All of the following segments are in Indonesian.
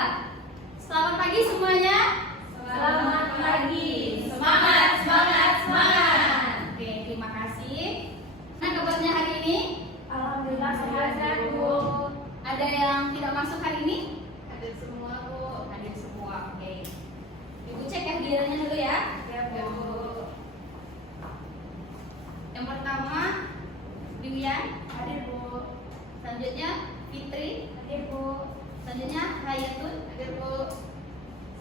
Bismillah. Selamat pagi semuanya. Selamat pagi. Semangat, semangat, semangat. Oke, terima kasih. Nah, kabarnya hari ini? Alhamdulillah sehat, Bu. Ada yang tidak masuk hari ini? Hadir semua, Bu. Hadir semua. Oke. Ibu cek ya gilirannya dulu ya. Ya, Bu. Yang pertama, Diwian. Hadir, Bu. Selanjutnya, Fitri. Hadir, Bu. Selanjutnya, Hayatun. Hadir, Bu.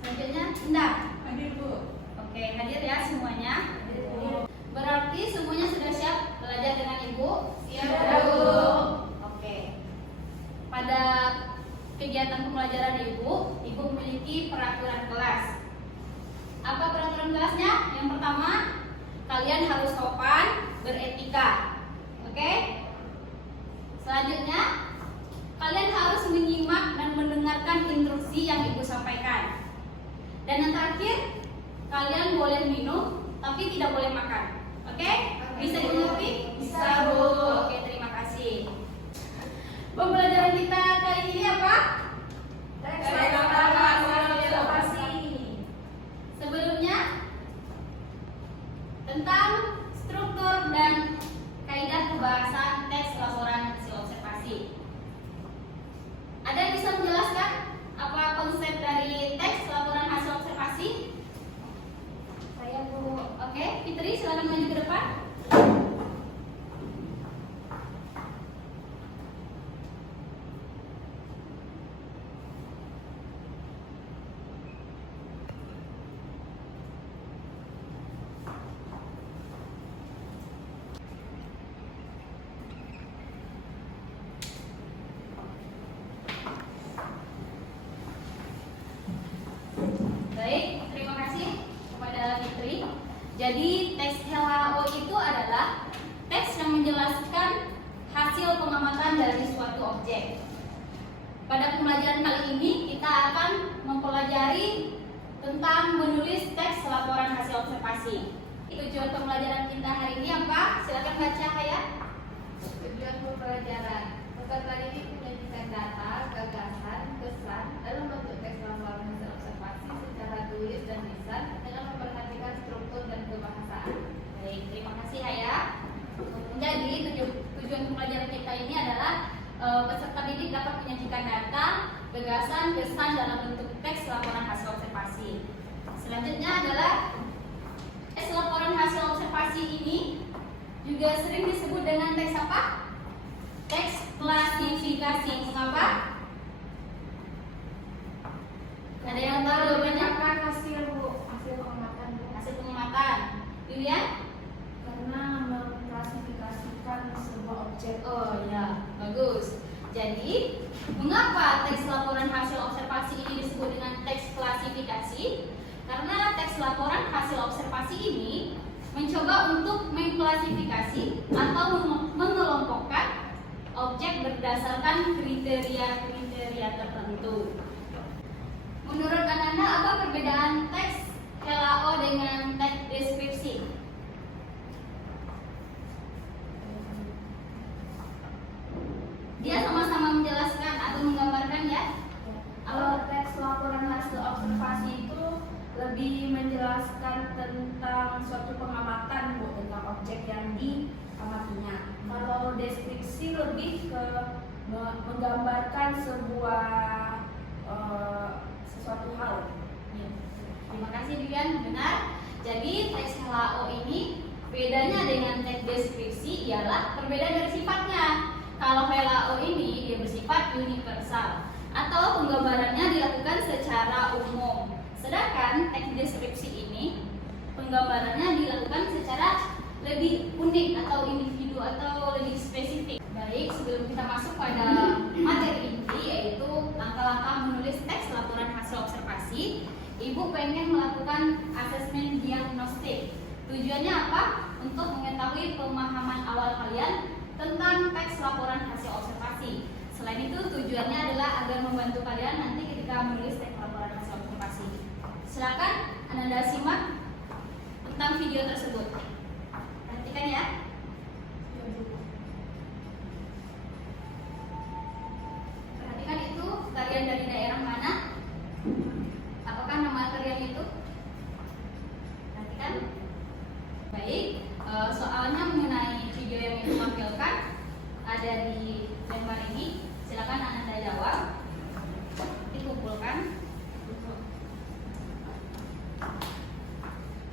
Selanjutnya, Indah. Hadir, Bu. Oke, hadir ya semuanya. Hadir, Bu. Berarti semuanya sudah siap belajar dengan Ibu? Siap, Bu. Oke. Pada kegiatan pembelajaran Ibu memiliki peraturan kelas. Apa peraturan kelasnya? Yang pertama, kalian harus sopan, beretika. Oke? Selanjutnya, kalian harus menyimak dan mendengarkan instruksi yang Ibu sampaikan. Dan yang terakhir, kalian boleh minum tapi tidak boleh makan. Oke? Bisa dimengerti? Bisa, Bu. Oke, terima kasih. Pembelajaran kita kali ini apa? Teks laporan hasil observasi. Sebelumnya tentang struktur dan kaidah pembahasan teks laporan hasil observasi. Ada yang bisa menjelaskan apa konsep dari teks laporan hasil observasi? Saya, Bu. Oke, Fitri silakan maju ke depan. Baik, terima kasih kepada Fitri. Jadi teks HLO itu adalah teks yang menjelaskan hasil pengamatan dari suatu objek. Pada pembelajaran kali ini kita akan mempelajari tentang menulis teks laporan hasil observasi. Tujuan pembelajaran kita hari ini apa? Silakan baca ya. Tujuan pembelajaran. Peserta didik menyajikan data, gagasan, pesan dalam bentuk teks laporan hasil observasi secara tulis dan lisan dengan memperhatikan struktur dan kebahasaan. Baik, terima kasih ya. Jadi tujuan pembelajaran kita ini adalah peserta didik dapat menyajikan data, gagasan, pesan dalam bentuk teks laporan hasil observasi. Selanjutnya adalah teks laporan hasil observasi ini juga sering disebut dengan teks apa? Teks klasifikasi. Mengapa? Ada yang tahu jawabannya? Apa hasil, Bu? Hasil pengamatan, Bu. Hasil pengamatan. Dilihat? Karena mengklasifikasikan sebuah objek. Oh ya, bagus. Jadi, mengapa teks laporan hasil observasi ini disebut dengan teks klasifikasi? Karena teks laporan hasil observasi ini mencoba untuk mengklasifikasi atau mengelompokkan objek berdasarkan kriteria-kriteria tertentu. Menurut Anda, apa perbedaan teks HLO dengan teks deskripsi? Dia sama-sama menjelaskan atau menggambarkan ya? Kalau teks laporan hasil observasi itu lebih menjelaskan tentang suatu pengamatan, Bu, tentang objek yang diamatinya. Kalau deskripsi lebih ke menggambarkan sebuah sesuatu hal. Ya. Terima kasih Dian, benar. Jadi teks HLO ini bedanya dengan teks deskripsi ialah perbedaan dari sifatnya. Kalau HLO ini dia bersifat universal atau penggambarannya dilakukan secara umum. Sedangkan teks deskripsi ini penggambarannya dilakukan secara lebih unik atau individu atau lebih spesifik. Baik, sebelum kita masuk pada materi inti yaitu langkah-langkah menulis teks laporan hasil observasi, Ibu pengen melakukan asesmen diagnostik. Tujuannya apa? Untuk mengetahui pemahaman awal kalian tentang teks laporan hasil observasi. Selain itu tujuannya adalah agar membantu kalian nanti ketika menulis teks laporan hasil observasi. Silakan Anda simak tentang video tersebut. Perhatikan ya. Perhatikan itu kalian dari daerah mana? Apakah nama kalian itu? Perhatikan. Baik, soalnya mengenai video yang itu tampilkan ada di lembar ini. Silakan Anda jawab. Dikumpulkan.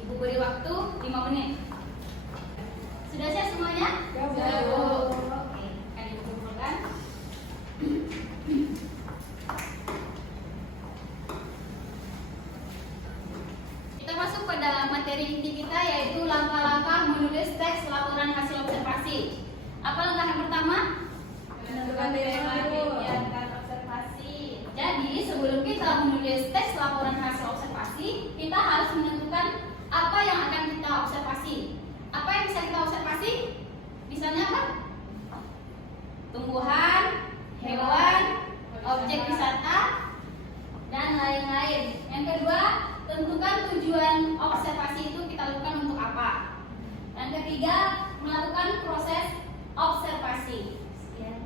Ibu beri waktu 5 menit. Sudah siap semuanya? Ya, Bu. Oke, akan dikumpulkan. Kita masuk pada materi inti kita, yaitu langkah-langkah menulis teks laporan hasil observasi. Apa langkah yang pertama? Menentukan tema kegiatan observasi. Jadi sebelum kita menulis teks laporan hasil observasi, kita harus menentukan apa yang akan kita observasi. Apa yang bisa kita observasi? Misalnya apa? Tumbuhan, hewan, objek wisata, dan lain-lain. Yang kedua, tentukan tujuan observasi itu kita lakukan untuk apa. Yang ketiga, melakukan proses observasi. Sekian.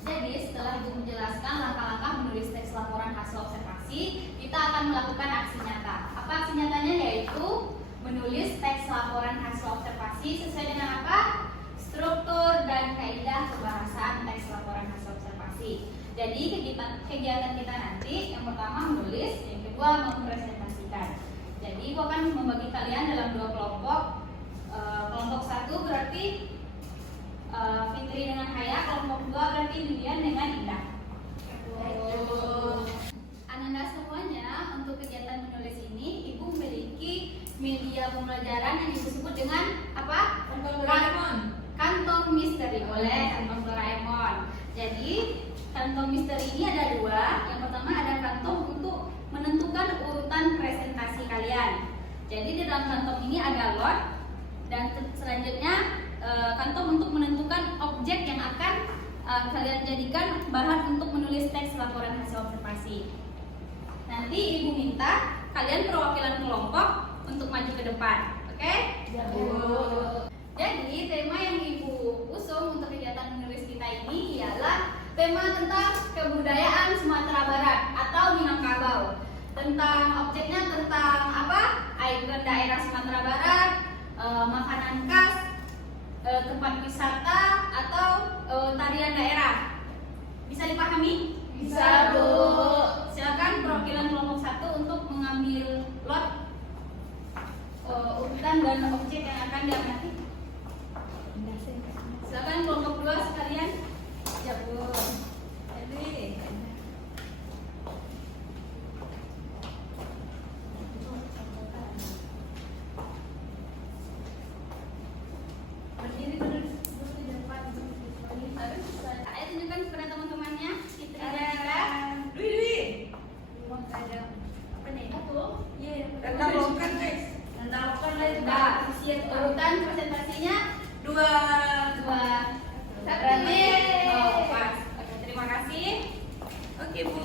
Jadi setelah Ibu menjelaskan langkah-langkah menulis teks laporan hasil observasi, kita akan melakukan aksi nyata. Apa aksi nyatanya? Yaitu menulis teks laporan hasil observasi sesuai dengan apa? Struktur dan kaidah pembahasan teks laporan hasil observasi. Jadi kegiatan kita nanti yang pertama menulis, yang kedua mempresentasikan. Jadi Ibu akan membagi kalian dalam 2 kelompok. Kelompok 1 berarti Fitri dengan Haya, kelompok 2 berarti Julian dengan Indah. Ananda semuanya, untuk kegiatan menulis ini Ibu memiliki media pembelajaran yang disebut dengan apa? Kantong misteri oleh Kantong Doraemon. Jadi kantong misteri ini ada 2. Yang pertama ada kantong untuk menentukan urutan presentasi kalian. Jadi di dalam kantong ini ada lot, dan selanjutnya kantong untuk menentukan objek yang akan kalian jadikan bahan untuk menulis teks laporan hasil observasi. Nanti Ibu minta kalian perwakilan kelompok untuk maju ke depan, oke? Ya, Bu. Jadi tema yang Ibu usung untuk kegiatan menulis kita ini ialah tema tentang kebudayaan Sumatera Barat atau Minangkabau. Tentang objeknya tentang apa? Ikon daerah Sumatera Barat, makanan khas, tempat wisata atau tarian daerah. Bisa dipahami? Bisa, Bu. Silakan perwakilan kelompok 1 untuk mengambil lot urutan dan objek yang akan diamati. Silakan kelompok 2 sekalian. Ya, Bu. Ini. Berdiri dulu di depan. Ayo tunjukkan kepada teman-temannya. Fitri dan Ada. Ira. Dwi. Ada. Apa nih? Satu. Iya. Tentang lokan, guys. Tentang lokan lah itu. Nah, urutan presentasinya 2. 2. Satu. Berarti pas. Oke, terima kasih. Oke, Bu.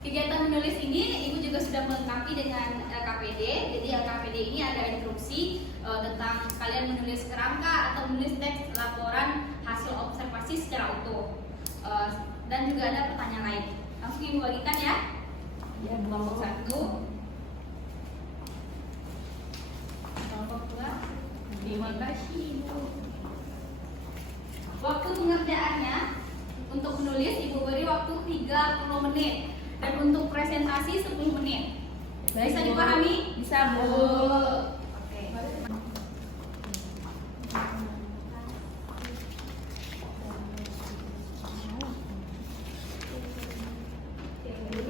Kegiatan menulis ini Ibu juga sudah melengkapi dengan KPD. Jadi KPD ini ada instruksi tentang kalian menulis kerangka atau menulis teks laporan hasil observasi secara utuh. Dan juga ada pertanyaan lain. Langsung Ibu bagikan ya. Ya, Kelompok 1, kelompok 2. Terima kasih, Bu. Waktu pengerjaannya untuk menulis Ibu beri waktu 30 menit dan untuk presentasi 10 menit. Bisa dipahami? Bisa, Bu. Oke.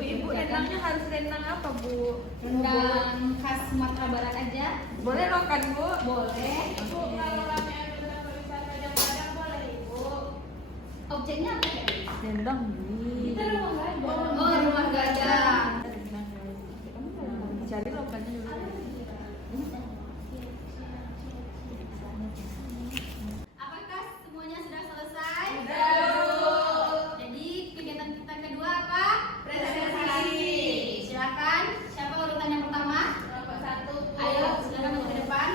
Ibu, rendangnya harus rendang apa, Bu? Rendang khas Sumatera Barat aja. Boleh lokan, Bu? Boleh. Ibu, kalau ramai ada pariwisata yang Padang boleh, Ibu. Objeknya apa tadi? Rendang, Bu. Kita rumah nggak ada. Oh, rumah gajah. Cari lokannya dulu. Apakah semuanya sudah selesai? Sudah. Jadi kegiatan kita kedua apa? Presentasi. Silakan. Siapa urutan yang pertama? Kelompok 1, Bu. Ayo, silakan maju ke depan.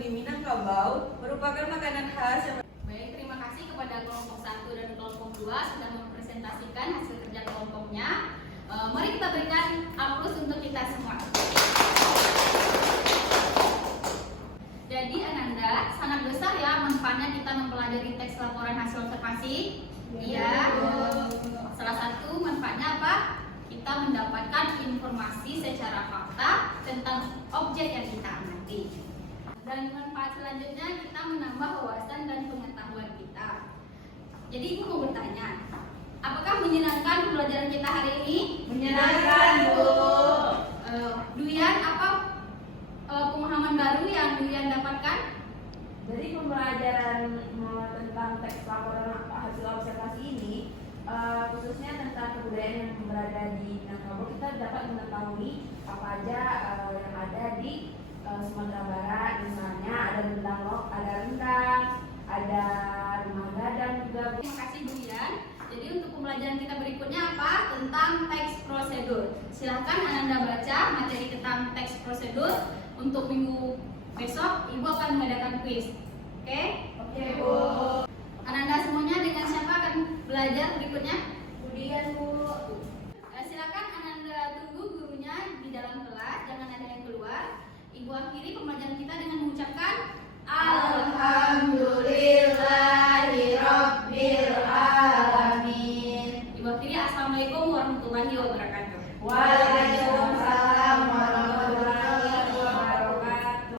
di Minangkabau merupakan makanan khas yang Baik, terima kasih kepada kelompok 1 dan kelompok 2 sudah mempresentasikan hasil kerja kelompoknya. Mari kita berikan aplaus untuk kita semua. Jadi Ananda, sangat besar ya manfaatnya kita mempelajari teks laporan hasil observasi. Iya. Salah satu manfaatnya apa? Kita mendapatkan informasi secara fakta tentang objek yang kita amati. Dan manfaat selanjutnya kita menambah wawasan dan pengetahuan kita. Jadi Ibu mau bertanya, apakah menyenangkan pembelajaran kita hari ini? menyenangkan, Bu. Duyan, apa pemahaman baru yang Duyan dapatkan? Dari pembelajaran tentang teks laporan hasil observasi ini, khususnya tentang kebudayaan yang berada di Minangkabau, kita dapat mengetahui apa aja yang ada di Sumatera Barat. Misalnya ada rendang, ada rumah gadang juga. Terima kasih Duyan. Jadi untuk pembelajaran kita berikutnya apa? Tentang teks prosedur. Silahkan Ananda baca materi tentang teks prosedur. Untuk minggu besok Ibu akan mengadakan kuis. Oke? Oke, Bu. Ananda semuanya dengan siapa akan belajar berikutnya? Kemudian Bu, Silakan Ananda tunggu gurunya di dalam kelas, jangan ada yang keluar. Ibu akhiri pembelajaran kita dengan mengucapkan Alhamdulillahirabbil alamin. Ibu akhiri assalamualaikum warahmatullahi wabarakatuh. Waalaikumsalam.